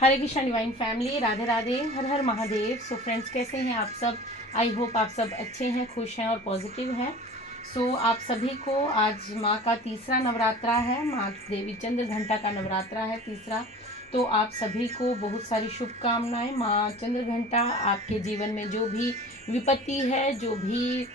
हरे Krishna divine family, Radhe Radhe, हर हर Mahadev. So friends, कैसे हैं आप सब? आई होप आप सब अच्छे हैं, खुश हैं और पॉजिटिव हैं। सो आप सभी को आज माँ का तीसरा नवरात्रा है, माँ देवी चंद्र घंटा का नवरात्रा है तीसरा। तो आप सभी को बहुत सारी शुभकामनाएं। माँ चंद्र घंटा आपके जीवन में जो भी विपत्ति है, जो भी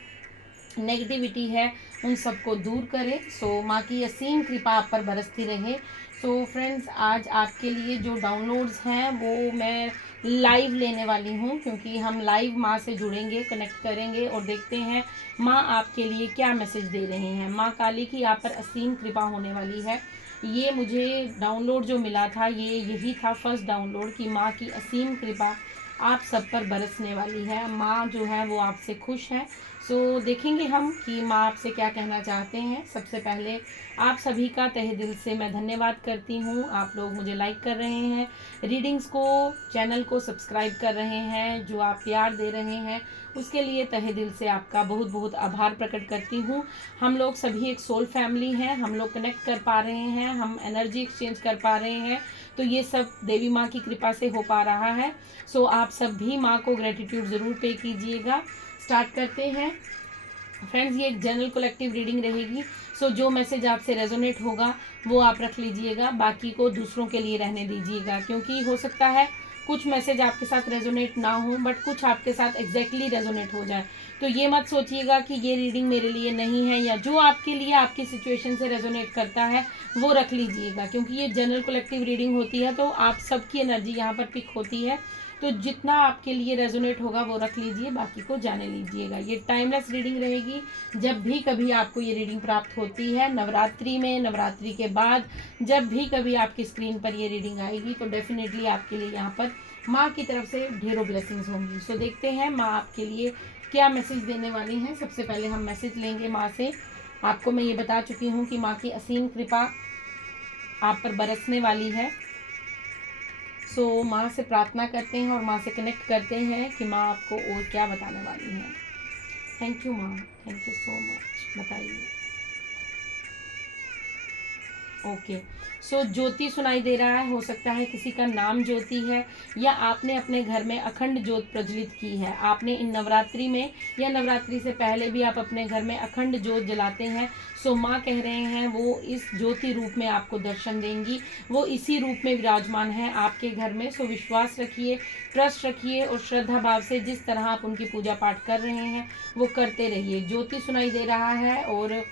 नेगेटिविटी है, उन सबको दूर करे। सो माँ की असीम कृपा आप पर बरसती रहे। सो फ्रेंड्स, आज आपके लिए जो डाउनलोड्स हैं वो मैं लाइव लेने वाली हूँ, क्योंकि हम लाइव माँ से जुड़ेंगे, कनेक्ट करेंगे और देखते हैं माँ आपके लिए क्या मैसेज दे रहे हैं। माँ काली की आप पर असीम कृपा होने वाली है। ये मुझे डाउनलोड जो मिला था, ये यही था फर्स्ट डाउनलोड कि माँ की असीम कृपा आप सब पर बरसने वाली है। माँ जो है वो आपसे खुश है। सो देखेंगे हम कि माँ आपसे क्या कहना चाहते हैं। सबसे पहले आप सभी का तहे दिल से मैं धन्यवाद करती हूँ। आप लोग मुझे लाइक कर रहे हैं, रीडिंग्स को, चैनल को सब्सक्राइब कर रहे हैं, जो आप प्यार दे रहे हैं उसके लिए तहे दिल से आपका बहुत बहुत आभार प्रकट करती हूँ। हम लोग सभी एक सोल फैमिली हैं, हम लोग कनेक्ट कर पा रहे हैं, हम एनर्जी एक्सचेंज कर पा रहे हैं, तो ये सब देवी माँ की कृपा से हो पा रहा है। सो आप सब भी माँ को ग्रेटिट्यूड ज़रूर पे कीजिएगा। स्टार्ट करते हैं फ्रेंड्स। ये एक जनरल कलेक्टिव रीडिंग रहेगी। सो जो मैसेज आपसे रेजोनेट होगा वो आप रख लीजिएगा, बाकी को दूसरों के लिए रहने दीजिएगा, क्योंकि हो सकता है कुछ मैसेज आपके साथ रेजोनेट ना हो, बट कुछ आपके साथ एग्जैक्टली रेजोनेट हो जाए। तो ये मत सोचिएगा कि ये रीडिंग मेरे लिए नहीं है, या जो आपके लिए आपकी सिचुएशन से रेजोनेट करता है वो रख लीजिएगा, क्योंकि ये जनरल कलेक्टिव रीडिंग होती है तो आप सबकी एनर्जी यहाँ पर पिक होती है। तो जितना आपके लिए रेजोनेट होगा वो रख लीजिए, बाकी को जाने लीजिएगा। ये टाइमलेस रीडिंग रहेगी। जब भी कभी आपको ये रीडिंग प्राप्त होती है, नवरात्रि में, नवरात्रि के बाद, जब भी कभी आपकी स्क्रीन पर ये रीडिंग आएगी, तो डेफिनेटली आपके लिए यहाँ पर माँ की तरफ से ढेरों ब्लेसिंग्स होंगी। सो देखते हैं माँ आपके लिए क्या मैसेज देने वाली हैं। सबसे पहले हम मैसेज लेंगे माँ से। आपको मैं ये बता चुकी हूँ कि माँ की असीम कृपा आप पर बरसने वाली है। सो माँ से प्रार्थना करते हैं और माँ से कनेक्ट करते हैं कि माँ आपको और क्या बताने वाली है। थैंक यू माँ, थैंक यू सो मच। बताइए। ओके। सो ज्योति सुनाई दे रहा है, हो सकता है किसी का नाम ज्योति है, या आपने अपने घर में अखंड ज्योत प्रज्वलित की है। आपने इन नवरात्रि में या नवरात्रि से पहले भी आप अपने घर में अखंड ज्योत जलाते हैं। सो माँ कह रहे हैं वो इस ज्योति रूप में आपको दर्शन देंगी, वो इसी रूप में विराजमान है आपके घर में। सो विश्वास रखिए, ट्रस्ट रखिए और श्रद्धा भाव से जिस तरह आप उनकी पूजा पाठ कर रहे हैं वो करते रहिए। ज्योति सुनाई दे रहा है और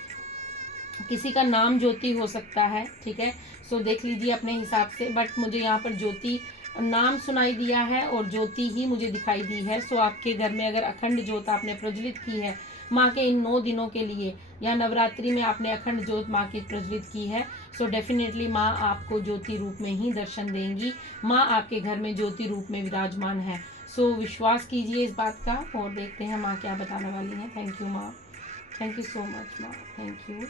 किसी का नाम ज्योति हो सकता है, ठीक है। सो देख लीजिए अपने हिसाब से, बट मुझे यहाँ पर ज्योति नाम सुनाई दिया है और ज्योति ही मुझे दिखाई दी है। सो आपके घर में अगर अखंड ज्योत आपने प्रज्वलित की है माँ के इन 9 दिनों के लिए, या नवरात्रि में आपने अखंड ज्योत माँ की प्रज्वलित की है, सो डेफिनेटली माँ आपको ज्योति रूप में ही दर्शन देंगी। माँ आपके घर में ज्योति रूप में विराजमान है। सो विश्वास कीजिए इस बात का और देखते हैं माँ क्या बताने वाली है। थैंक यू माँ, थैंक यू सो मच माँ, थैंक यू,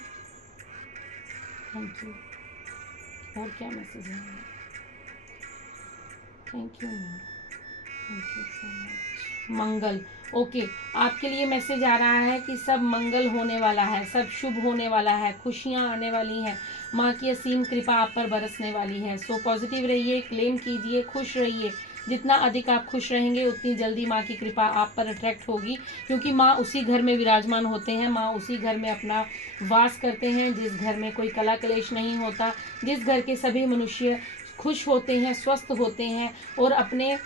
थैंक यू। और क्या मैसेज है? Thank you ma'am, thank you so much. Mangal, okay. आपके लिए मैसेज आ रहा है कि सब मंगल होने वाला है, सब शुभ होने वाला है, खुशियाँ आने वाली हैं, माँ की असीम कृपा आप पर बरसने वाली है। सो पॉजिटिव रहिए, क्लेम कीजिए, खुश रहिए। जितना अधिक आप खुश रहेंगे उतनी जल्दी माँ की कृपा आप पर अट्रैक्ट होगी, क्योंकि माँ उसी घर में विराजमान होते हैं, माँ उसी घर में अपना वास करते हैं जिस घर में कोई कला कलेश नहीं होता, जिस घर के सभी मनुष्य खुश होते हैं, स्वस्थ होते हैं और अपने,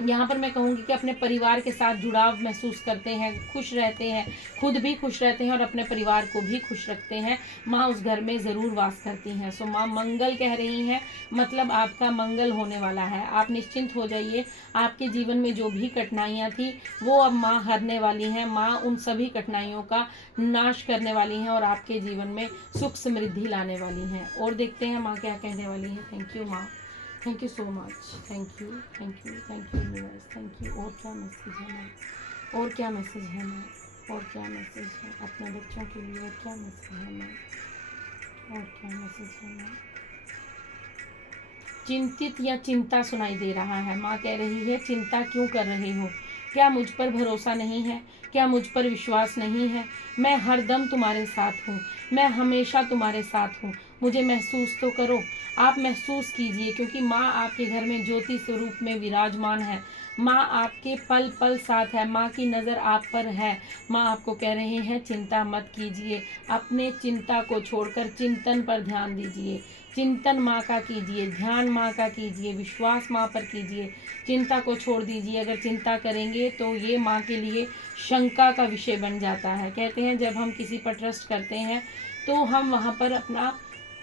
यहाँ पर मैं कहूँगी कि अपने परिवार के साथ जुड़ाव महसूस करते हैं, खुश रहते हैं, खुद भी खुश रहते हैं और अपने परिवार को भी खुश रखते हैं। माँ उस घर में ज़रूर वास करती हैं। सो माँ मंगल कह रही हैं, मतलब आपका मंगल होने वाला है। आप निश्चिंत हो जाइए। आपके जीवन में जो भी कठिनाइयाँ थी वो अब माँ हरने वाली हैं। माँ उन सभी कठिनाइयों का नाश करने वाली हैं और आपके जीवन में सुख समृद्धि लाने वाली हैं। और देखते हैं माँ क्या कहने वाली है। थैंक यू माँ, thank you so much, thank you, thank you, thank you universe, thank you. और क्या मैसेज है मैम? और क्या मैसेज है मैम? और क्या मैसेज है अपने बच्चों के लिए? और क्या मैसेज है मैम? और क्या मैसेज है मैम? चिंतित या चिंता सुनाई दे रहा है। माँ कह रही है चिंता क्यों कर रहे हो? क्या मुझ पर भरोसा नहीं है? क्या मुझ पर विश्वास नहीं है? मैं हर दम तुम्हारे साथ हूँ, मैं हमेशा तुम्हारे साथ हूँ। मुझे महसूस तो करो। आप महसूस कीजिए, क्योंकि माँ आपके घर में ज्योति स्वरूप में विराजमान है। माँ आपके पल पल साथ है, माँ की नज़र आप पर है। माँ आपको कह रहे हैं चिंता मत कीजिए, अपने चिंता को छोड़कर चिंतन पर ध्यान दीजिए। चिंतन माँ का कीजिए, ध्यान माँ का कीजिए, विश्वास माँ पर कीजिए, चिंता को छोड़ दीजिए। अगर चिंता करेंगे तो ये माँ के लिए शंका का विषय बन जाता है। कहते हैं जब हम किसी पर ट्रस्ट करते हैं तो हम वहाँ पर अपना,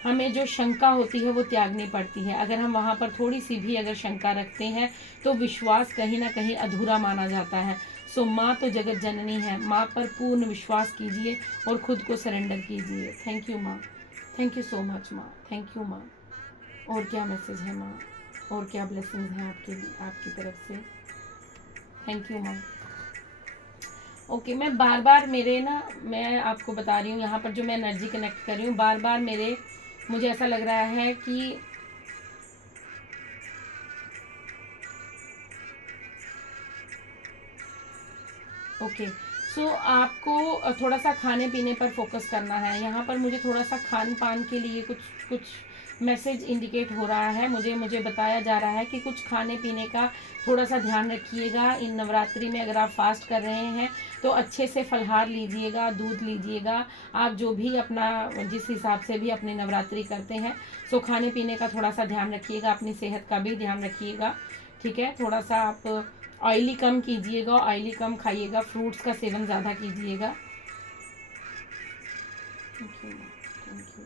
हमें जो शंका होती है वो त्यागनी पड़ती है। अगर हम वहाँ पर थोड़ी सी भी अगर शंका रखते हैं तो विश्वास कहीं ना कहीं अधूरा माना जाता है। सो माँ तो जगत जननी है, माँ पर पूर्ण विश्वास कीजिए और खुद को सरेंडर कीजिए। थैंक यू माँ, थैंक यू सो मच माँ, थैंक यू माँ। और क्या मैसेज है माँ, और क्या ब्लेसिंग्स हैं आपके लिए, आपकी तरफ से। थैंक यू माँ। ओके, मैं बार बार मेरे ना, मैं आपको बता रही हूँ यहाँ पर जो मैं एनर्जी कनेक्ट कर रही हूँ, बार बार मेरे, मुझे ऐसा लग रहा है कि ओके, सो आपको थोड़ा सा खाने पीने पर फोकस करना है। यहाँ पर मुझे थोड़ा सा खान पान के लिए कुछ कुछ मैसेज इंडिकेट हो रहा है, मुझे बताया जा रहा है कि कुछ खाने पीने का थोड़ा सा ध्यान रखिएगा। इन नवरात्रि में अगर आप फास्ट कर रहे हैं तो अच्छे से फलहार लीजिएगा, दूध लीजिएगा, आप जो भी अपना जिस हिसाब से भी अपनी नवरात्रि करते हैं। सो खाने पीने का थोड़ा सा ध्यान रखिएगा, अपनी सेहत का भी ध्यान रखिएगा, ठीक है। थोड़ा सा आप ऑयली कम कीजिएगा, ऑयली कम खाइएगा, फ्रूट्स का सेवन ज़्यादा कीजिएगा। Thank you, thank you.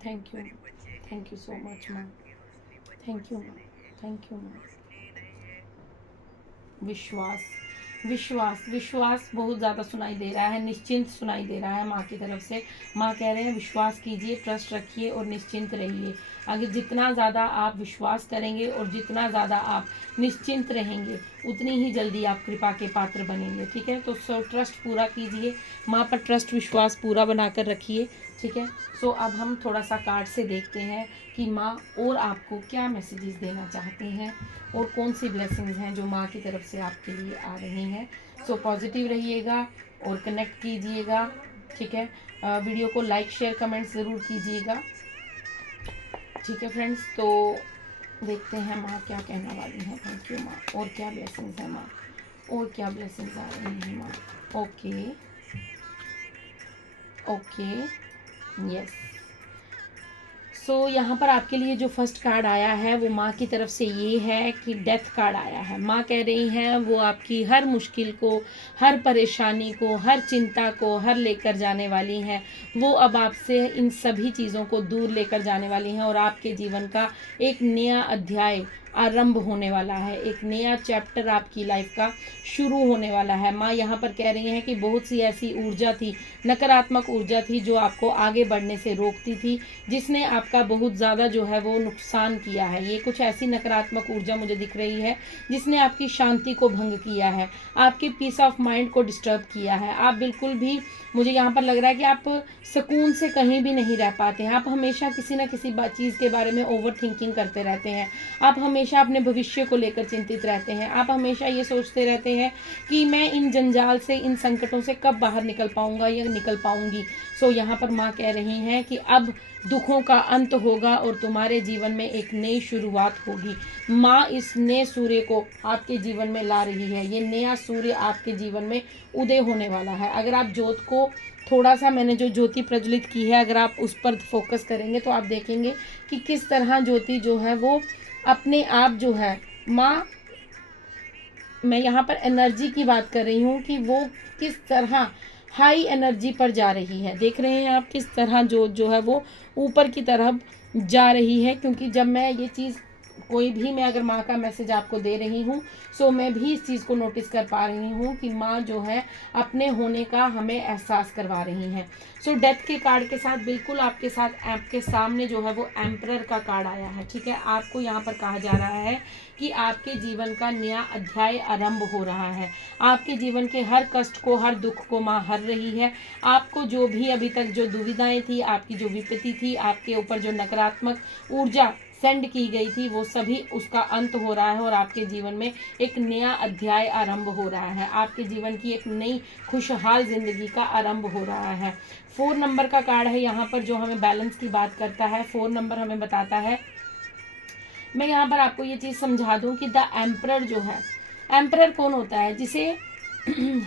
Thank you, thank you so much ma'am, thank you ma'am, thank you ma'am. विश्वास, विश्वास, विश्वास बहुत ज़्यादा सुनाई दे रहा है, निश्चिंत सुनाई दे रहा है माँ की तरफ से। माँ कह रहे हैं विश्वास कीजिए, ट्रस्ट रखिए और निश्चिंत रहिए। अगर जितना ज़्यादा आप विश्वास करेंगे और जितना ज़्यादा आप निश्चिंत रहेंगे उतनी ही जल्दी आप कृपा के पात्र बनेंगे, ठीक है। तो सो ट्रस्ट पूरा कीजिए, माँ पर ट्रस्ट विश्वास पूरा बनाकर रखिए, ठीक है। सो अब हम थोड़ा सा कार्ड से देखते हैं कि माँ और आपको क्या मैसेजेस देना चाहते हैं और कौन सी ब्लेसिंग्स हैं जो माँ की तरफ से आपके लिए आ रही हैं। सो पॉजिटिव रहिएगा और कनेक्ट कीजिएगा, ठीक है। वीडियो को लाइक शेयर कमेंट ज़रूर कीजिएगा, ठीक है फ्रेंड्स। तो देखते हैं माँ क्या कहने वाली हैं। थैंक यू माँ। और क्या ब्लेसिंग्स हैं माँ, और क्या ब्लेसिंग्स आ रही हैं माँ। Okay, okay, yes. सो यहाँ पर आपके लिए जो फर्स्ट कार्ड आया है वो माँ की तरफ से ये है कि डेथ कार्ड आया है। माँ कह रही हैं वो आपकी हर मुश्किल को, हर परेशानी को, हर चिंता को हर लेकर जाने वाली हैं। वो अब आपसे इन सभी चीज़ों को दूर लेकर जाने वाली हैं और आपके जीवन का एक नया अध्याय आरंभ होने वाला है, एक नया चैप्टर आपकी लाइफ का शुरू होने वाला है। माँ यहाँ पर कह रही हैं कि बहुत सी ऐसी ऊर्जा थी, नकारात्मक ऊर्जा थी जो आपको आगे बढ़ने से रोकती थी, जिसने आपका बहुत ज़्यादा जो है वो नुकसान किया है। ये कुछ ऐसी नकारात्मक ऊर्जा मुझे दिख रही है जिसने आपकी शांति को भंग किया है, आपके पीस ऑफ माइंड को डिस्टर्ब किया है। आप बिल्कुल भी, मुझे यहाँ पर लग रहा है कि आप सुकून से कहीं भी नहीं रह पाते हैं। आप हमेशा किसी न किसी चीज़ के बारे में ओवर थिंकिंग करते रहते हैं, आप हमेशा अपने भविष्य को लेकर चिंतित रहते हैं, आप हमेशा ये सोचते रहते हैं कि मैं इन जंजाल से, इन संकटों से कब बाहर निकल पाऊंगा या निकल पाऊंगी। सो यहाँ पर माँ कह रही हैं कि अब दुखों का अंत होगा और तुम्हारे जीवन में एक नई शुरुआत होगी। माँ इस नए सूर्य को आपके जीवन में ला रही है, ये नया सूर्य आपके जीवन में उदय होने वाला है। अगर आप ज्योत को थोड़ा सा, मैंने जो ज्योति प्रज्वलित की है, अगर आप उस पर फोकस करेंगे तो आप देखेंगे कि किस तरह ज्योति जो है वो अपने आप जो है, माँ, मैं यहाँ पर एनर्जी की बात कर रही हूँ कि वो किस तरह हाई एनर्जी पर जा रही है। देख रहे हैं आप किस तरह जो है वो ऊपर की तरफ जा रही है। क्योंकि जब मैं ये चीज़, कोई भी मैं अगर माँ का मैसेज आपको दे रही हूँ, सो मैं भी इस चीज़ को नोटिस कर पा रही हूँ कि माँ जो है अपने होने का हमें एहसास करवा रही हैं। सो डेथ के कार्ड के साथ बिल्कुल आपके साथ आपके सामने जो है वो एम्परर का कार्ड आया है, ठीक है। आपको यहाँ पर कहा जा रहा है कि आपके जीवन का नया अध्याय आरंभ हो रहा है। आपके जीवन के हर कष्ट को, हर दुख को माँ हर रही है। आपको जो भी अभी तक जो दुविधाएं थी, आपकी जो विपत्ति थी, आपके ऊपर जो नकारात्मक ऊर्जा सेंड की गई थी वो सभी उसका अंत हो रहा है और आपके जीवन में एक नया अध्याय आरंभ हो रहा है। आपके जीवन की एक नई खुशहाल जिंदगी का आरंभ हो रहा है। 4 नंबर का कार्ड है यहाँ पर जो हमें बैलेंस की बात करता है। 4 नंबर हमें बताता है, मैं यहाँ पर आपको ये चीज़ समझा दूँ कि द एम्परर जो है, एम्परर कौन होता है? जिसे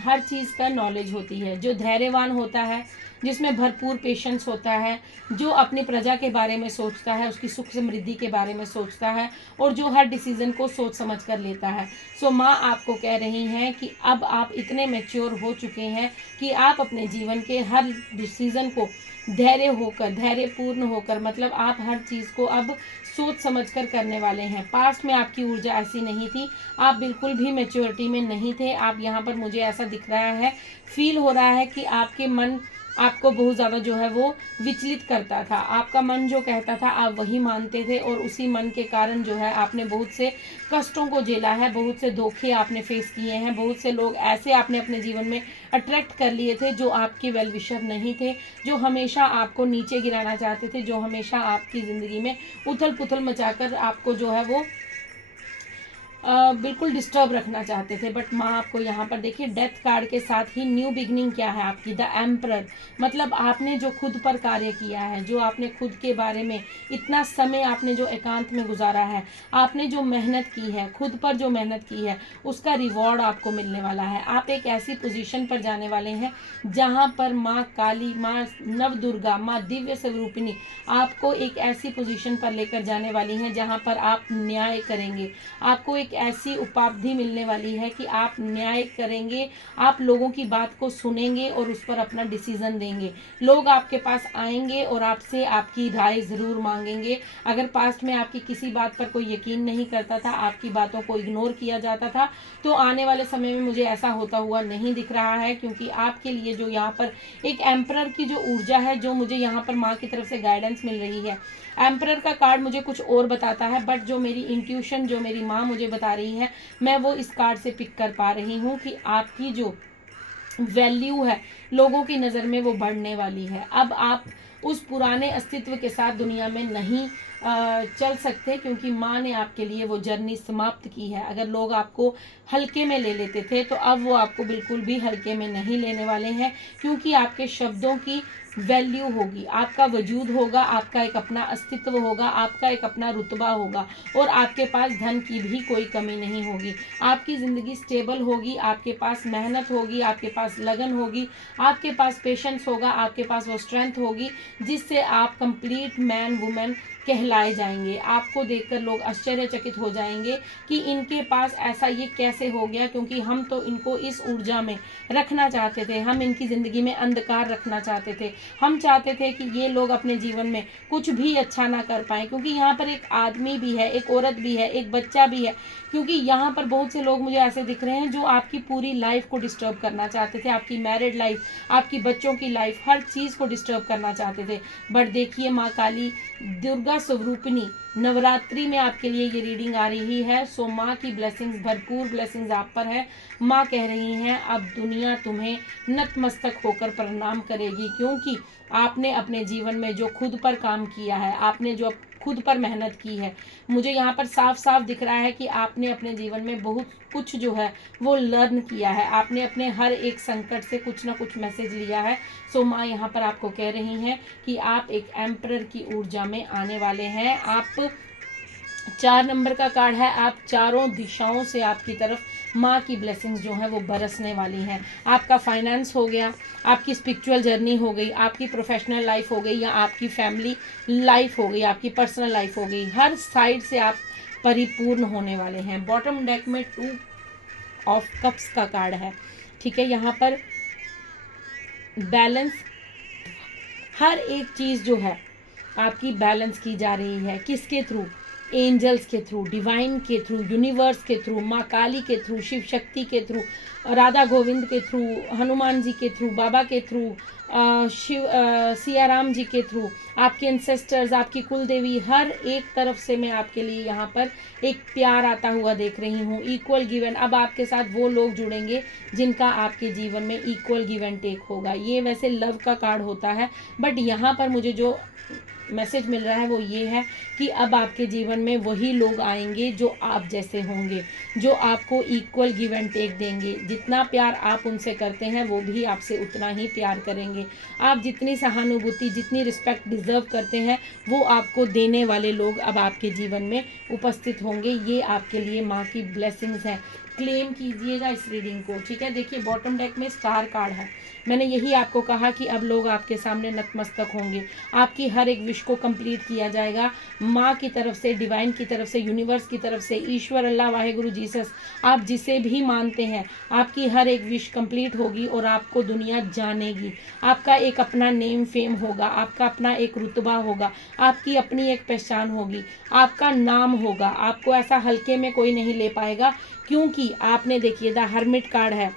हर चीज़ का नॉलेज होती है, जो धैर्यवान होता है, जिसमें भरपूर पेशेंस होता है, जो अपनी प्रजा के बारे में सोचता है, उसकी सुख समृद्धि के बारे में सोचता है और जो हर डिसीज़न को सोच समझ कर लेता है। सो माँ आपको कह रही हैं कि अब आप इतने मैच्योर हो चुके हैं कि आप अपने जीवन के हर डिसीज़न को धैर्यपूर्ण होकर, मतलब आप हर चीज़ को अब सोच समझ कर करने वाले हैं। पास्ट में आपकी ऊर्जा ऐसी नहीं थी, आप बिल्कुल भी मैच्योरिटी में नहीं थे। आप यहाँ पर मुझे ऐसा दिख रहा है, फील हो रहा है कि आपके मन आपको बहुत ज़्यादा जो है वो विचलित करता था। आपका मन जो कहता था आप वही मानते थे और उसी मन के कारण जो है आपने बहुत से कष्टों को झेला है, बहुत से धोखे आपने फेस किए हैं, बहुत से लोग ऐसे आपने अपने जीवन में अट्रैक्ट कर लिए थे जो आपके वेल विशर नहीं थे, जो हमेशा आपको नीचे गिराना चाहते थे, जो हमेशा आपकी ज़िंदगी में उथल पुथल मचाकर आपको जो है वो बिल्कुल डिस्टर्ब रखना चाहते थे। बट माँ आपको यहाँ पर देखिए डेथ कार्ड के साथ ही न्यू बिगनिंग क्या है आपकी, द एम्परर। मतलब आपने जो खुद पर कार्य किया है, जो आपने खुद के बारे में इतना समय आपने जो एकांत में गुजारा है, आपने जो मेहनत की है, खुद पर जो मेहनत की है, उसका रिवॉर्ड आपको मिलने वाला है। आप एक ऐसी पोजीशन पर जाने वाले हैं जहाँ पर माँ काली, माँ नवदुर्गा, माँ दिव्य स्वरूपिणी आपको एक ऐसी पोजीशन पर लेकर जाने वाली हैं जहाँ पर आप न्याय करेंगे। आपको एक ऐसी उपाधि मिलने वाली है कि आप न्याय करेंगे, आप लोगों की बात को सुनेंगे और उस पर अपना डिसीजन देंगे। लोग आपके पास आएंगे और आपसे आपकी राय ज़रूर मांगेंगे। अगर पास्ट में आपकी किसी बात पर कोई यकीन नहीं करता था, आपकी बातों को इग्नोर किया जाता था, तो आने वाले समय में मुझे ऐसा होता हुआ नहीं दिख रहा है, क्योंकि आपके लिए जो यहाँ पर एक एम्परर की जो ऊर्जा है, जो मुझे यहाँ पर माँ की तरफ से गाइडेंस मिल रही है। एम्परर का कार्ड मुझे कुछ और बताता है, बट जो मेरी इंट्यूशन, जो मेरी माँ मुझे बता रही है, मैं वो इस कार्ड से पिक कर पा रही हूँ कि आपकी जो वैल्यू है लोगों की नज़र में वो बढ़ने वाली है। अब आप उस पुराने अस्तित्व के साथ दुनिया में नहीं चल सकते, क्योंकि माँ ने आपके लिए वो जर्नी समाप्त की है। अगर लोग आपको हल्के में ले लेते थे तो अब वो आपको बिल्कुल भी हल्के में नहीं लेने वाले हैं, क्योंकि आपके शब्दों की वैल्यू होगी, आपका वजूद होगा, आपका एक अपना अस्तित्व होगा, आपका एक अपना रुतबा होगा और आपके पास धन की भी कोई कमी नहीं होगी। आपकी ज़िंदगी स्टेबल होगी, आपके पास मेहनत होगी, आपके पास लगन होगी, आपके पास पेशेंस होगा, आपके पास वो स्ट्रेंथ होगी जिससे आप कंप्लीट मैन वुमेन कहलाए जाएंगे। आपको देखकर लोग आश्चर्यचकित हो जाएंगे कि इनके पास ऐसा ये कैसे हो गया, क्योंकि हम तो इनको इस ऊर्जा में रखना चाहते थे, हम इनकी ज़िंदगी में अंधकार रखना चाहते थे, हम चाहते थे कि ये लोग अपने जीवन में कुछ भी अच्छा ना कर पाएँ, क्योंकि यहाँ पर एक आदमी भी है, एक औरत भी है, एक बच्चा भी है, क्योंकि यहाँ पर बहुत से लोग मुझे ऐसे दिख रहे हैं जो आपकी पूरी लाइफ को डिस्टर्ब करना चाहते थे, आपकी मैरिड लाइफ, आपकी बच्चों की लाइफ, हर चीज़ को डिस्टर्ब करना चाहते थे। बट देखिए माँ काली दुर्गा स्वरूपिणी नवरात्रि में आपके लिए ये रीडिंग आ रही है। सो माँ की ब्लेसिंग्स, भरपूर ब्लेसिंग्स आप पर है। माँ कह रही हैं अब दुनिया तुम्हें नतमस्तक होकर प्रणाम करेगी, क्योंकि आपने अपने जीवन में जो खुद पर काम किया है, आपने जो खुद पर मेहनत की है, मुझे यहाँ पर साफ साफ दिख रहा है कि आपने अपने जीवन में बहुत कुछ जो है वो लर्न किया है, आपने अपने हर एक संकट से कुछ ना कुछ मैसेज लिया है। सो माँ यहाँ पर आपको कह रही हैं कि आप एक एम्परर की ऊर्जा में आने वाले हैं। आप 4 नंबर का कार्ड है, आप चारों दिशाओं से आपकी तरफ माँ की ब्लेसिंग्स जो है वो बरसने वाली हैं। आपका फाइनेंस हो गया, आपकी स्पिरिचुअल जर्नी हो गई, आपकी प्रोफेशनल लाइफ हो गई, या आपकी फैमिली लाइफ हो गई, आपकी पर्सनल लाइफ हो गई, हर साइड से आप परिपूर्ण होने वाले हैं। बॉटम डेक में 2 ऑफ कप्स का कार्ड है, ठीक है। यहाँ पर बैलेंस, हर एक चीज़ जो है आपकी बैलेंस की जा रही है। किसके थ्रू? एंजल्स के थ्रू, डिवाइन के थ्रू, यूनिवर्स के थ्रू, माँ काली के थ्रू, शिव शक्ति के थ्रू, राधा गोविंद के थ्रू, हनुमान जी के थ्रू, बाबा के थ्रू, शिव सिया राम जी के थ्रू, आपके एंसेस्टर्स, आपकी कुल देवी, हर एक तरफ से मैं आपके लिए यहाँ पर एक प्यार आता हुआ देख रही हूँ। इक्वल गिवन, अब आपके साथ वो लोग जुड़ेंगे जिनका आपके जीवन में इक्वल गिव एंड टेक होगा। ये वैसे लव का कार्ड होता है, बट यहाँ पर मुझे जो मैसेज मिल रहा है वो ये है कि अब आपके जीवन में वही लोग आएंगे जो आप जैसे होंगे, जो आपको इक्वल गिव एंड टेक देंगे। जितना प्यार आप उनसे करते हैं वो भी आपसे उतना ही प्यार करेंगे। आप जितनी सहानुभूति, जितनी रिस्पेक्ट डिजर्व करते हैं वो आपको देने वाले लोग अब आपके जीवन में उपस्थित होंगे। ये आपके लिए माँ की ब्लेसिंग्स हैं। क्लेम कीजिएगा इस रीडिंग को, ठीक है। देखिए बॉटम डेक में स्टार कार्ड है। मैंने यही आपको कहा कि अब लोग आपके सामने नतमस्तक होंगे, आपकी हर एक विश को कंप्लीट किया जाएगा माँ की तरफ से, डिवाइन की तरफ से, यूनिवर्स की तरफ से, ईश्वर, अल्लाह, वाहेगुरु, जीसस, आप जिसे भी मानते हैं, आपकी हर एक विश कंप्लीट होगी और आपको दुनिया जानेगी। आपका एक अपना नेम फेम होगा, आपका अपना एक रुतबा होगा, आपकी अपनी एक पहचान होगी, आपका नाम होगा। आपको ऐसा हल्के में कोई नहीं ले पाएगा, क्योंकि आपने, देखिए द हर्मिट कार्ड है,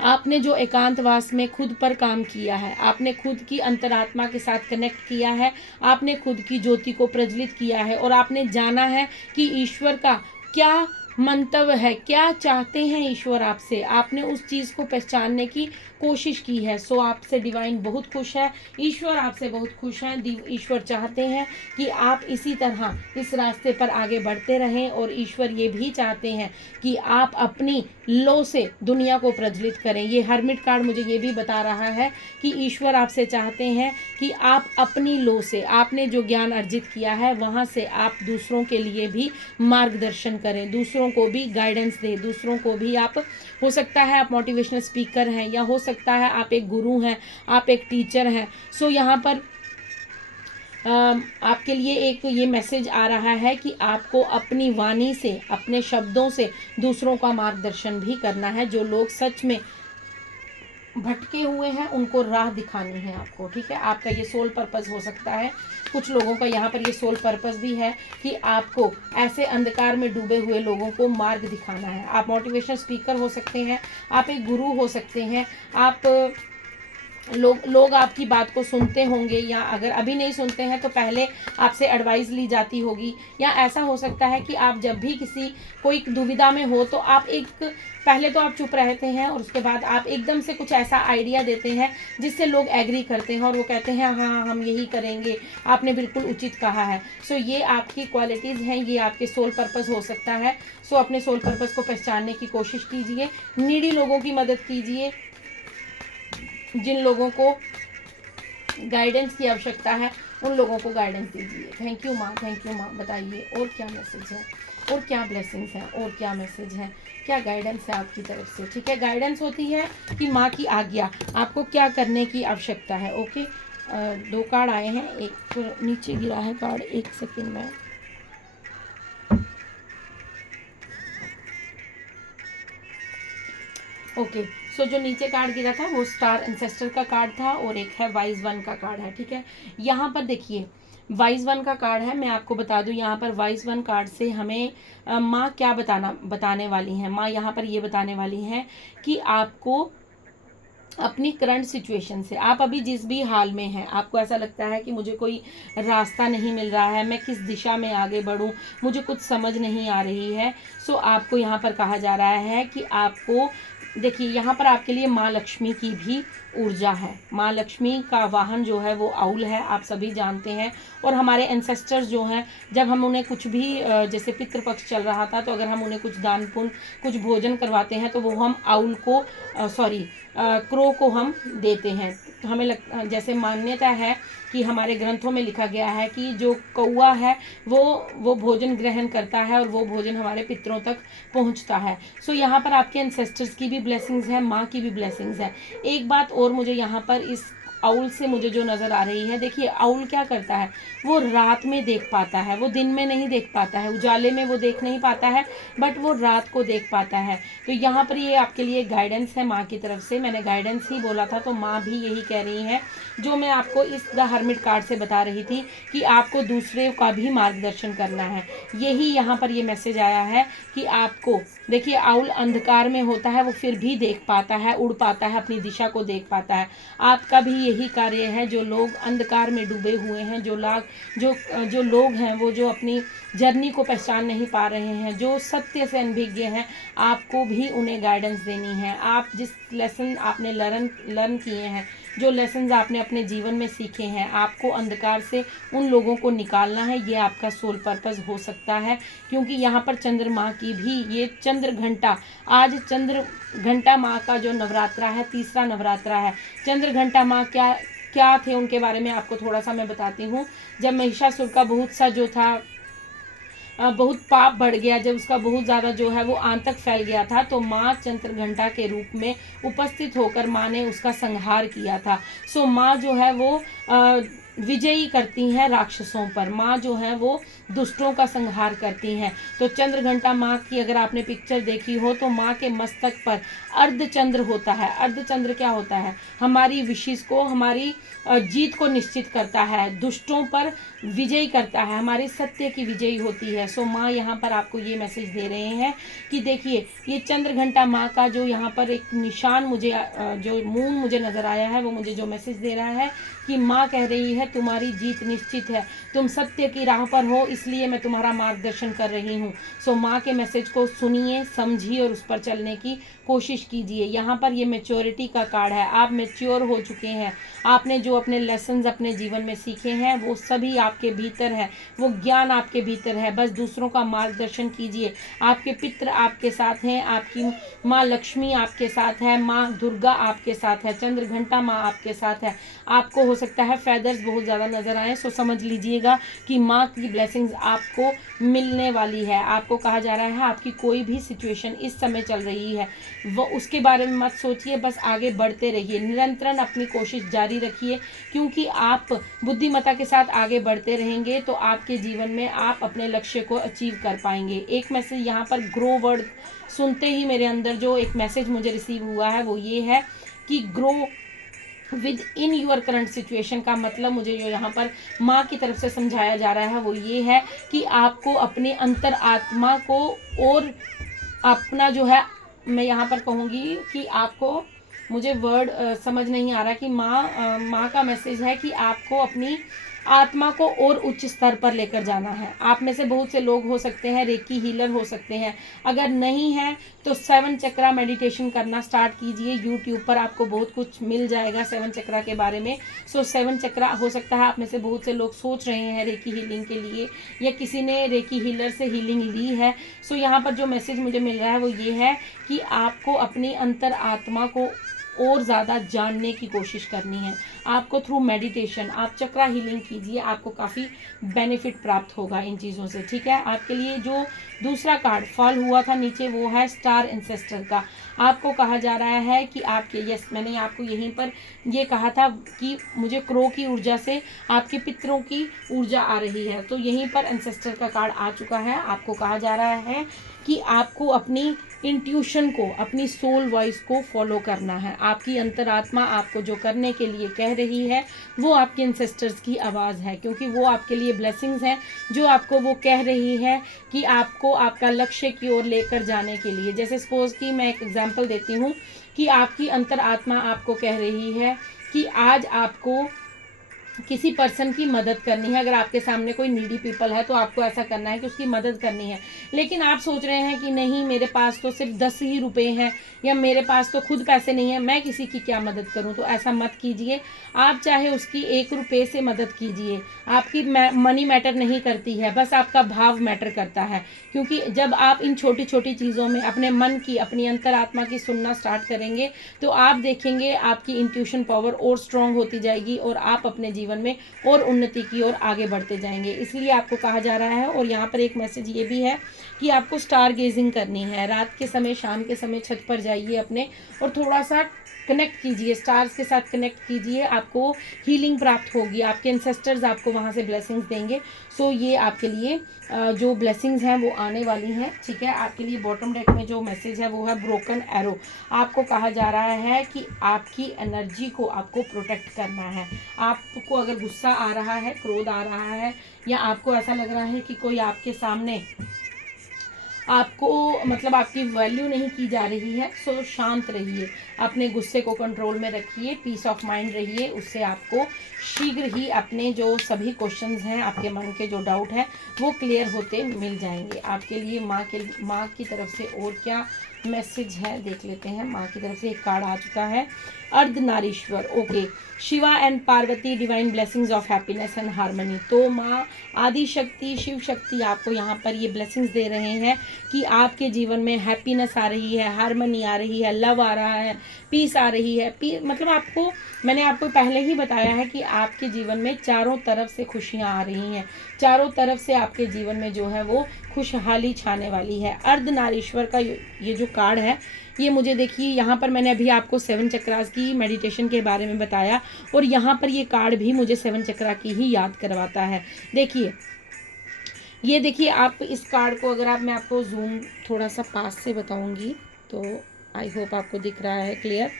आपने जो एकांतवास में खुद पर काम किया है, आपने खुद की अंतरात्मा के साथ कनेक्ट किया है, आपने खुद की ज्योति को प्रज्वलित किया है और आपने जाना है कि ईश्वर का क्या मंतव्य है, क्या चाहते हैं ईश्वर आपसे। आपने उस चीज़ को पहचानने की कोशिश की है। सो आपसे डिवाइन बहुत खुश है, ईश्वर आपसे बहुत खुश है। ईश्वर चाहते हैं कि आप इसी तरह इस रास्ते पर आगे बढ़ते रहें और ईश्वर ये भी चाहते हैं कि आप अपनी लो से दुनिया को प्रज्वलित करें। ये हर्मिट कार्ड मुझे ये भी बता रहा है कि ईश्वर आपसे चाहते हैं कि आप अपनी लो से, आपने जो ज्ञान अर्जित किया है वहाँ से आप दूसरों के लिए भी मार्गदर्शन करें, दूसरों को भी गाइडेंस दें, दूसरों को भी आप, हो सकता है आप मोटिवेशनल स्पीकर हैं, या हो सकता है आप एक गुरु हैं, आप एक टीचर हैं। सो यहाँ पर आपके लिए एक ये मैसेज आ रहा है कि आपको अपनी वाणी से, अपने शब्दों से दूसरों का मार्गदर्शन भी करना है। जो लोग सच में भटके हुए हैं उनको राह दिखानी है आपको, ठीक है। आपका ये सोल पर्पस हो सकता है। कुछ लोगों का यहाँ पर ये सोल पर्पस भी है कि आपको ऐसे अंधकार में डूबे हुए लोगों को मार्ग दिखाना है। आप मोटिवेशनल स्पीकर हो सकते हैं, आप एक गुरु हो सकते हैं, आप लोग आपकी बात को सुनते होंगे, या अगर अभी नहीं सुनते हैं तो पहले आपसे एडवाइस ली जाती होगी। या ऐसा हो सकता है कि आप जब भी कोई दुविधा में हो तो आप पहले तो आप चुप रहते हैं और उसके बाद आप एकदम से कुछ ऐसा आइडिया देते हैं जिससे लोग एग्री करते हैं और वो कहते हैं हाँ हम यही करेंगे, आपने बिल्कुल उचित कहा है। सो ये आपकी क्वालिटीज़ हैं, ये आपके सोल पर्पस हो सकता है। सो अपने सोल पर्पस को पहचानने की कोशिश कीजिए, नीडी लोगों की मदद कीजिए, जिन लोगों को गाइडेंस की आवश्यकता है उन लोगों को गाइडेंस दीजिए। थैंक यू माँ, थैंक यू माँ। बताइए और क्या मैसेज है, और क्या ब्लेसिंग्स हैं, और क्या मैसेज है, क्या गाइडेंस है आपकी तरफ से, ठीक है। गाइडेंस होती है कि माँ की आज्ञा, आपको क्या करने की आवश्यकता है। ओके, 2 कार्ड आए हैं, एक नीचे गिरा है कार्ड, 1 सेकेंड में। ओके, सो जो नीचे कार्ड गिरा था वो स्टार एंसेस्टर का कार्ड था और एक है वाइज वन का कार्ड है, ठीक है। यहाँ पर देखिए वाइज वन का कार्ड है, मैं आपको बता दूं यहाँ पर वाइज वन कार्ड से हमें माँ क्या बताने वाली हैं। माँ यहाँ पर ये बताने वाली हैं कि आपको अपनी करंट सिचुएशन से, आप अभी जिस भी हाल में हैं, आपको ऐसा लगता है कि मुझे कोई रास्ता नहीं मिल रहा है, मैं किस दिशा में आगे बढ़ूं, मुझे कुछ समझ नहीं आ रही है। सो आपको यहाँ पर कहा जा रहा है कि आपको, देखिए यहाँ पर आपके लिए माँ लक्ष्मी की भी ऊर्जा है। माँ लक्ष्मी का वाहन जो है वो आउल है, आप सभी जानते हैं। और हमारे एंसेस्टर्स जो हैं, जब हम उन्हें कुछ भी, जैसे पितृपक्ष चल रहा था तो अगर हम उन्हें कुछ दान पुण्य, कुछ भोजन करवाते हैं तो वो हम आउल को, क्रो को हम देते हैं। तो हमें जैसे मान्यता है कि हमारे ग्रंथों में लिखा गया है कि जो कौआ है वो भोजन ग्रहण करता है और वो भोजन हमारे पितरों तक पहुंचता है। सो यहाँ पर आपके एंसेस्टर्स की भी ब्लेसिंग्स है, माँ की भी ब्लेसिंग्स है। एक बात और मुझे यहाँ पर इस आउल से मुझे जो नज़र आ रही है, देखिए आउल क्या करता है, वो रात में देख पाता है, वो दिन में नहीं देख पाता है, उजाले में वो देख नहीं पाता है, बट वो रात को देख पाता है। तो यहाँ पर ये आपके लिए गाइडेंस है माँ की तरफ से, मैंने गाइडेंस ही बोला था, तो माँ भी यही कह रही है जो मैं आपको इस द हर्मिट कार्ड से बता रही थी कि आपको दूसरे का भी मार्गदर्शन करना है। यही यहाँ पर ये मैसेज आया है कि आपको, देखिए आउल अंधकार में होता है, वो फिर भी देख पाता है, उड़ पाता है, अपनी दिशा को देख पाता है। आपका भी यही कार्य है, जो लोग अंधकार में डूबे हुए हैं, जो लोग हैं वो जो अपनी जर्नी को पहचान नहीं पा रहे हैं, जो सत्य से अनभिज्ञ हैं, आपको भी उन्हें गाइडेंस देनी है। आप जिस लेसन आपने लर्न किए हैं, जो लेसन्स आपने अपने जीवन में सीखे हैं, आपको अंधकार से उन लोगों को निकालना है। ये आपका सोल पर्पस हो सकता है, क्योंकि यहाँ पर चंद्रमा की भी ये चंद्र घंटा, आज चंद्र घंटा माँ का जो नवरात्रा है, तीसरा नवरात्रा है। चंद्र घंटा माँ क्या थे उनके बारे में आपको थोड़ा सा मैं बताती हूँ। जब महिषासुर का बहुत पाप बढ़ गया, जब उसका बहुत ज़्यादा जो है वो आंतक फैल गया था, तो माँ चंद्रघंटा के रूप में उपस्थित होकर माँ ने उसका संहार किया था। सो माँ जो है वो विजयी करती हैं राक्षसों पर, माँ जो है वो दुष्टों का संहार करती हैं। तो चंद्रघंटा माँ की अगर आपने पिक्चर देखी हो तो माँ के मस्तक पर अर्धचंद्र होता है। अर्धचंद्र क्या होता है, हमारी विशेष को, हमारी जीत को निश्चित करता है, दुष्टों पर विजयी करता है, हमारी सत्य की विजयी होती है। सो माँ यहाँ पर आपको ये मैसेज दे रहे हैं कि देखिए ये चंद्रघंटा माँ का जो यहाँ पर एक निशान मुझे, जो मून मुझे नज़र आया है, वो मुझे जो मैसेज दे रहा है कि माँ कह रही है तुम्हारी जीत निश्चित है, तुम सत्य की राह पर हो, इसलिए मैं तुम्हारा मार्गदर्शन कर रही हूँ। सो माँ के मैसेज को सुनिए, समझिए और उस पर चलने की कोशिश कीजिए। यहाँ पर ये मैच्योरिटी का कार्ड है, आप मैच्योर हो चुके हैं, आपने जो अपने लेसन्स अपने जीवन में सीखे हैं वो सभी आपके भीतर है, वो ज्ञान आपके भीतर है, बस दूसरों का मार्गदर्शन कीजिए। आपके पितृ आपके साथ हैं, आपकी माँ लक्ष्मी आपके साथ है, माँ दुर्गा आपके साथ है, चंद्रघंटा माँ आपके साथ है। आपको हो सकता है फेदर्स बहुत ज़्यादा नज़र आए, सो समझ लीजिएगा कि माँ की ब्लेसिंग्स आपको मिलने वाली है। आपको कहा जा रहा है आपकी कोई भी सिचुएशन इस समय चल रही है वो उसके बारे में मत सोचिए, बस आगे बढ़ते रहिए, निरंतर अपनी कोशिश जारी रखिए, क्योंकि आप बुद्धिमत्ता के साथ आगे बढ़ते रहेंगे तो आपके जीवन में आप अपने लक्ष्य को अचीव कर पाएंगे। एक मैसेज यहाँ पर ग्रो वर्ड सुनते ही मेरे अंदर जो एक मैसेज मुझे रिसीव हुआ है वो ये है कि grow within your current situation का मतलब मुझे जो यहाँ पर माँ की तरफ से समझाया जा रहा है वो ये है कि आपको अपने अंतर आत्मा को, और अपना जो है, मैं यहाँ पर कहूँगी कि आपको, मुझे वर्ड समझ नहीं आ रहा कि माँ का मैसेज है कि आपको अपनी आत्मा को और उच्च स्तर पर लेकर जाना है। आप में से बहुत से लोग हो सकते हैं रेकी हीलर हो सकते हैं, अगर नहीं है तो 7 चक्रा मेडिटेशन करना स्टार्ट कीजिए। यूट्यूब पर आपको बहुत कुछ मिल जाएगा 7 चक्रा के बारे में। सो 7 चक्रा, हो सकता है आप में से बहुत से लोग सोच रहे हैं रेकी हीलिंग के लिए, या किसी ने रेकी हीलर से हीलिंग ली है। सो यहाँ पर जो मैसेज मुझे मिल रहा है वो ये है कि आपको अपनी अंतर आत्मा को और ज़्यादा जानने की कोशिश करनी है। आपको थ्रू मेडिटेशन आप चक्रा हीलिंग कीजिए, आपको काफ़ी बेनिफिट प्राप्त होगा इन चीज़ों से। ठीक है, आपके लिए जो दूसरा कार्ड फॉल हुआ था नीचे वो है स्टार एंसेस्टर का। आपको कहा जा रहा है कि आपके, यस मैंने आपको यहीं पर ये कहा था कि मुझे क्रो की ऊर्जा से आपके पितरों की ऊर्जा आ रही है, तो यहीं पर एंसेस्टर का कार्ड आ चुका है। आपको कहा जा रहा है कि आपको अपनी इंट्यूशन को, अपनी सोल वॉइस को फॉलो करना है। आपकी अंतरात्मा आपको जो करने के लिए कह रही है वो आपके एंसेस्टर्स की आवाज़ है, क्योंकि वो आपके लिए ब्लेसिंग्स हैं जो आपको वो कह रही है कि आपको आपका लक्ष्य की ओर लेकर जाने के लिए। जैसे सपोज कि मैं एक एग्जांपल देती हूँ कि आपकी अंतरात्मा आपको कह रही है कि आज आपको किसी पर्सन की मदद करनी है। अगर आपके सामने कोई नीडी पीपल है तो आपको ऐसा करना है कि उसकी मदद करनी है, लेकिन आप सोच रहे हैं कि नहीं मेरे पास तो सिर्फ 10 ही रुपए हैं, या मेरे पास तो खुद पैसे नहीं है, मैं किसी की क्या मदद करूं। तो ऐसा मत कीजिए, आप चाहे उसकी 1 रुपये से मदद कीजिए। आपकी मनी मैटर नहीं करती है, बस आपका भाव मैटर करता है। क्योंकि जब आप इन छोटी छोटी चीज़ों में अपने मन की, अपनी अंतरात्मा की सुनना स्टार्ट करेंगे तो आप देखेंगे आपकी इंट्यूशन पावर और स्ट्रांग होती जाएगी और आप अपने जीवन में और उन्नति की ओर आगे बढ़ते जाएंगे। इसलिए आपको कहा जा रहा है। और यहाँ पर एक मैसेज ये भी है कि आपको स्टार गेजिंग करनी है। रात के समय, शाम के समय छत पर जाइए अपने, और थोड़ा सा कनेक्ट कीजिए, स्टार्स के साथ कनेक्ट कीजिए, आपको हीलिंग प्राप्त होगी, आपके एंसेस्टर्स आपको वहाँ से ब्लेसिंग्स देंगे। सो ये आपके लिए जो ब्लेसिंग्स हैं वो आने वाली हैं, ठीक है। आपके लिए बॉटम डेक में जो मैसेज है वो है ब्रोकन एरो। आपको कहा जा रहा है कि आपकी एनर्जी को आपको प्रोटेक्ट करना है। आपको अगर गुस्सा आ रहा है, क्रोध आ रहा है, या आपको ऐसा लग रहा है कि कोई आपके सामने आपको मतलब आपकी वैल्यू नहीं की जा रही है, सो शांत रहिए, अपने गुस्से को कंट्रोल में रखिए, पीस ऑफ माइंड रहिए। उससे आपको शीघ्र ही अपने जो सभी क्वेश्चंस हैं, आपके मन के जो डाउट हैं, वो क्लियर होते मिल जाएंगे। आपके लिए माँ की तरफ से और क्या मैसेज है देख लेते हैं। माँ की तरफ से एक कार्ड आ चुका है, Ardhanarishvara. Okay, Shiva and Parvati divine blessings of happiness and harmony. तो माँ आदि शक्ति, शिव शक्ति आपको यहाँ पर ये ब्लेसिंग्स दे रहे हैं कि आपके जीवन में हैप्पीनेस आ रही है, हार्मनी आ रही है, लव आ रहा है, पीस आ रही है। मतलब आपको, मैंने आपको पहले ही बताया है कि आपके जीवन में चारों तरफ से खुशियाँ आ रही हैं, चारों तरफ से आपके जीवन में जो है वो खुशहाली छाने वाली है। अर्धनारीश्वर का ये जो कार्ड है, ये मुझे देखिए, यहाँ पर मैंने अभी आपको 7 चक्रास की मेडिटेशन के बारे में बताया, और यहाँ पर ये कार्ड भी मुझे 7 चक्रा की ही याद करवाता है। देखिए, ये देखिए, आप इस कार्ड को अगर मैं आपको जूम थोड़ा सा पास से बताऊंगी तो आई होप आपको दिख रहा है क्लियर।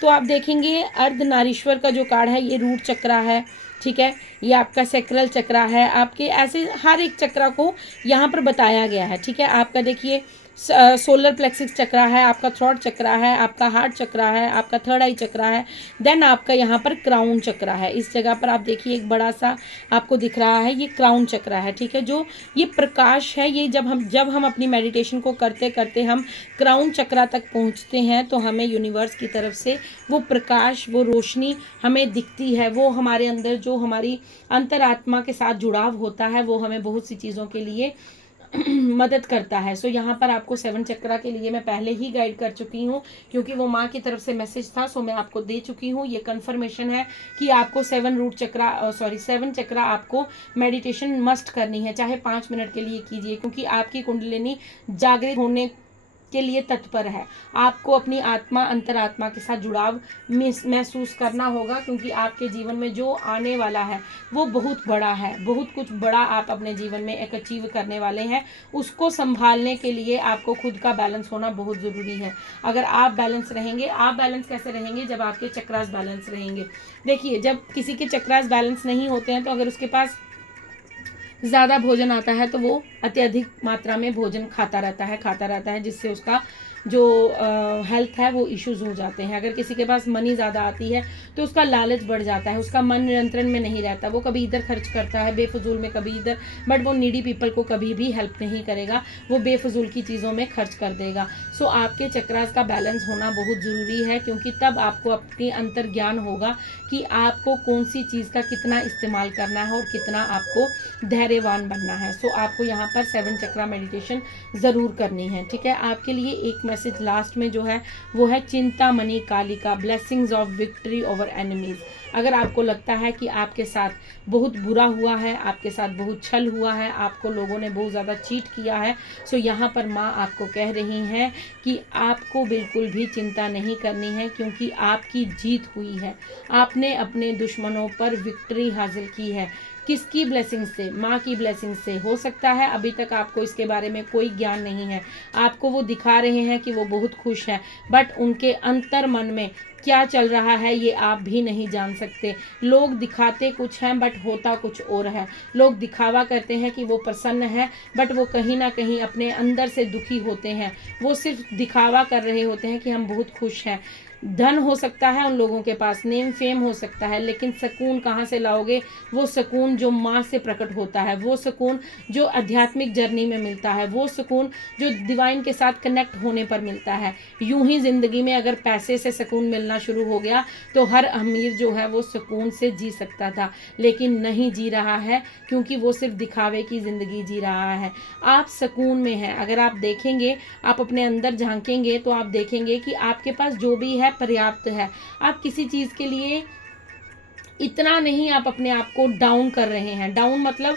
तो आप देखेंगे अर्धनारीश्वर का जो कार्ड है, ये रूट चक्रा है, ठीक है। ये आपका सेक्रल चक्रा है, आपके ऐसे हर एक चक्रा को यहाँ पर बताया गया है, ठीक है। आपका देखिए सोलर प्लेक्सिस चक्रा है, आपका थ्रोट चक्रा है, आपका हार्ट चक्रा है, आपका थर्ड आई चक्रा है, देन आपका यहाँ पर क्राउन चक्रा है। इस जगह पर आप देखिए एक बड़ा सा आपको दिख रहा है, ये क्राउन चक्रा है, ठीक है। जो ये प्रकाश है, ये जब हम अपनी मेडिटेशन को करते करते हम क्राउन चक्रा तक पहुँचते हैं, तो हमें यूनिवर्स की तरफ से वो प्रकाश, वो रोशनी हमें दिखती है। वो हमारे अंदर जो हमारी अंतरात्मा के साथ जुड़ाव होता है, वो हमें बहुत सी चीज़ों के लिए मदद करता है। सो यहाँ पर आपको 7 चक्रा के लिए मैं पहले ही गाइड कर चुकी हूँ, क्योंकि वो माँ की तरफ से मैसेज था, सो मैं आपको दे चुकी हूँ। ये कंफर्मेशन है कि आपको 7 चक्रा आपको मेडिटेशन मस्ट करनी है, चाहे 5 मिनट के लिए कीजिए, क्योंकि आपकी कुंडलिनी जागृत होने के लिए तत्पर है। आपको अपनी आत्मा, अंतरात्मा के साथ जुड़ाव महसूस करना होगा, क्योंकि आपके जीवन में जो आने वाला है वो बहुत बड़ा है, बहुत कुछ बड़ा आप अपने जीवन में एक अचीव करने वाले हैं। उसको संभालने के लिए आपको खुद का बैलेंस होना बहुत ज़रूरी है। अगर आप बैलेंस रहेंगे, आप बैलेंस कैसे रहेंगे? जब आपके चक्रास बैलेंस रहेंगे। देखिए, जब किसी के चक्रास बैलेंस नहीं होते हैं, तो अगर उसके पास ज़्यादा भोजन आता है तो वो अत्यधिक मात्रा में भोजन खाता रहता है, जिससे उसका जो हेल्थ है वो इश्यूज हो जाते हैं। अगर किसी के पास मनी ज़्यादा आती है तो उसका लालच बढ़ जाता है, उसका मन नियंत्रण में नहीं रहता, वो कभी इधर खर्च करता है बेफजूल में, कभी इधर, बट वो नीडी पीपल को कभी भी हेल्प नहीं करेगा, वो बेफजूल की चीज़ों में खर्च कर देगा। सो आपके चक्रास का बैलेंस होना बहुत ज़रूरी है, क्योंकि तब आपको अपनी अंतर ज्ञान होगा कि आपको कौन सी चीज़ का कितना इस्तेमाल करना है और कितना आपको धैर्यवान बनना है। सो आपको यहाँ पर 7 चक्रा मेडिटेशन ज़रूर करनी है, ठीक है। आपके लिए एक मैसेज लास्ट में जो है वो है Chintamani Kalika, blessings of victory over enemies. अगर आपको लगता है कि आपके साथ बहुत बुरा हुआ है, आपके साथ बहुत छल हुआ है, आपको लोगों ने बहुत ज़्यादा चीट किया है, सो यहाँ पर माँ आपको कह रही हैं कि आपको बिल्कुल भी चिंता नहीं करनी है, क्योंकि आपकी जीत हुई है। आपने अपने दुश्मनों पर विक्ट्री हासिल की है। किसकी ब्लेसिंग से? माँ की ब्लेसिंग से। हो सकता है अभी तक आपको इसके बारे में कोई ज्ञान नहीं है, आपको वो दिखा रहे हैं कि वो बहुत खुश है, बट उनके अंतर मन में क्या चल रहा है ये आप भी नहीं जान सकते। लोग दिखाते कुछ हैं बट होता कुछ और है। लोग दिखावा करते हैं कि वो प्रसन्न है, बट वो कहीं ना कहीं अपने अंदर से दुखी होते हैं। वो सिर्फ दिखावा कर रहे होते हैं कि हम बहुत खुश हैं। धन हो सकता है उन लोगों के पास, नेम फेम हो सकता है, लेकिन सुकून कहाँ से लाओगे? वो सुकून जो माँ से प्रकट होता है, वो सुकून जो आध्यात्मिक जर्नी में मिलता है, वो सुकून जो डिवाइन के साथ कनेक्ट होने पर मिलता है। यूं ही ज़िंदगी में अगर पैसे से सुकून मिलना शुरू हो गया तो हर अमीर जो है वो सुकून से जी सकता था, लेकिन नहीं जी रहा है, क्योंकि वो सिर्फ दिखावे की ज़िंदगी जी रहा है। आप सुकून में हैं। अगर आप देखेंगे, आप अपने अंदर झांकेंगे तो आप देखेंगे कि आपके पास जो भी है पर्याप्त है। आप किसी चीज़ के लिए इतना नहीं आप अपने आप को डाउन कर रहे हैं। डाउन मतलब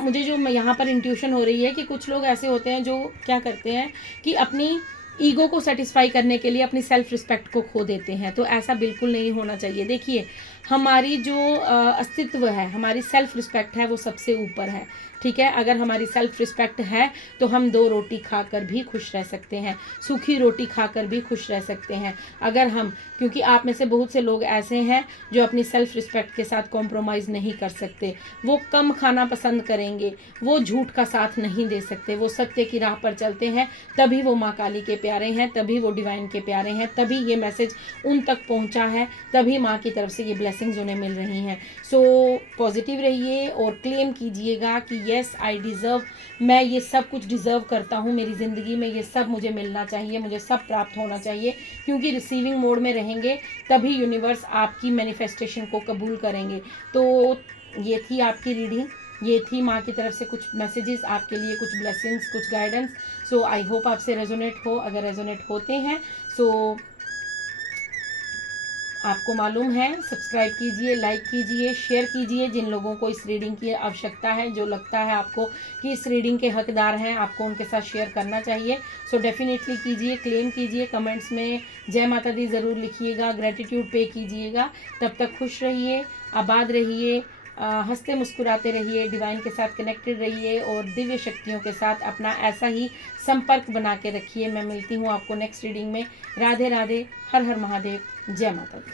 मुझे जो यहाँ पर इंट्यूशन हो रही है कि कुछ लोग ऐसे होते हैं जो क्या करते हैं कि अपनी ईगो को सेटिस्फाई करने के लिए अपनी सेल्फ रिस्पेक्ट को खो देते हैं। तो ऐसा बिल्कुल नहीं होना चाहिए। देखिए, हमारी जो अस्तित्व है, हमारी सेल्फ रिस्पेक्ट है, वो सबसे ऊपर है, ठीक है। अगर हमारी सेल्फ रिस्पेक्ट है तो हम 2 रोटी खाकर भी खुश रह सकते हैं, सूखी रोटी खाकर भी खुश रह सकते हैं। अगर हम, क्योंकि आप में से बहुत से लोग ऐसे हैं जो अपनी सेल्फ रिस्पेक्ट के साथ कॉम्प्रोमाइज़ नहीं कर सकते, वो कम खाना पसंद करेंगे, वो झूठ का साथ नहीं दे सकते, वो सत्य की राह पर चलते हैं, तभी वो माँ काली के प्यारे हैं, तभी वो डिवाइन के प्यारे हैं, तभी ये मैसेज उन तक पहुँचा है, तभी माँ की तरफ से ये ब्लेसिंग्स उन्हें मिल रही हैं। सो पॉजिटिव रहिए और क्लेम कीजिएगा कि येस आई डिज़र्व, मैं ये सब कुछ डिज़र्व करता हूँ, मेरी ज़िंदगी में ये सब मुझे मिलना चाहिए, मुझे सब प्राप्त होना चाहिए। क्योंकि रिसीविंग मोड में रहेंगे तभी यूनिवर्स आपकी मैनिफेस्टेशन को कबूल करेंगे। तो ये थी आपकी रीडिंग, ये थी माँ की तरफ से कुछ मैसेजेस आपके लिए, कुछ ब्लेसिंग्स, कुछ गाइडेंस। सो आई होप आपसे रेजोनेट हो। अगर रेजोनेट होते हैं सो आपको मालूम है, सब्सक्राइब कीजिए, लाइक कीजिए, शेयर कीजिए जिन लोगों को इस रीडिंग की आवश्यकता है, जो लगता है आपको कि इस रीडिंग के हकदार हैं, आपको उनके साथ शेयर करना चाहिए। सो डेफिनेटली कीजिए, क्लेम कीजिए, कमेंट्स में जय माता दी ज़रूर लिखिएगा, ग्रेटिट्यूड पे कीजिएगा। तब तक खुश रहिए, आबाद रहिए, हंसते मुस्कुराते रहिए, डिवाइन के साथ कनेक्टेड रहिए और दिव्य शक्तियों के साथ अपना ऐसा ही संपर्क बना के रखिए। मैं मिलती हूँ आपको नेक्स्ट रीडिंग में। राधे राधे, हर हर महादेव, जय माता दी।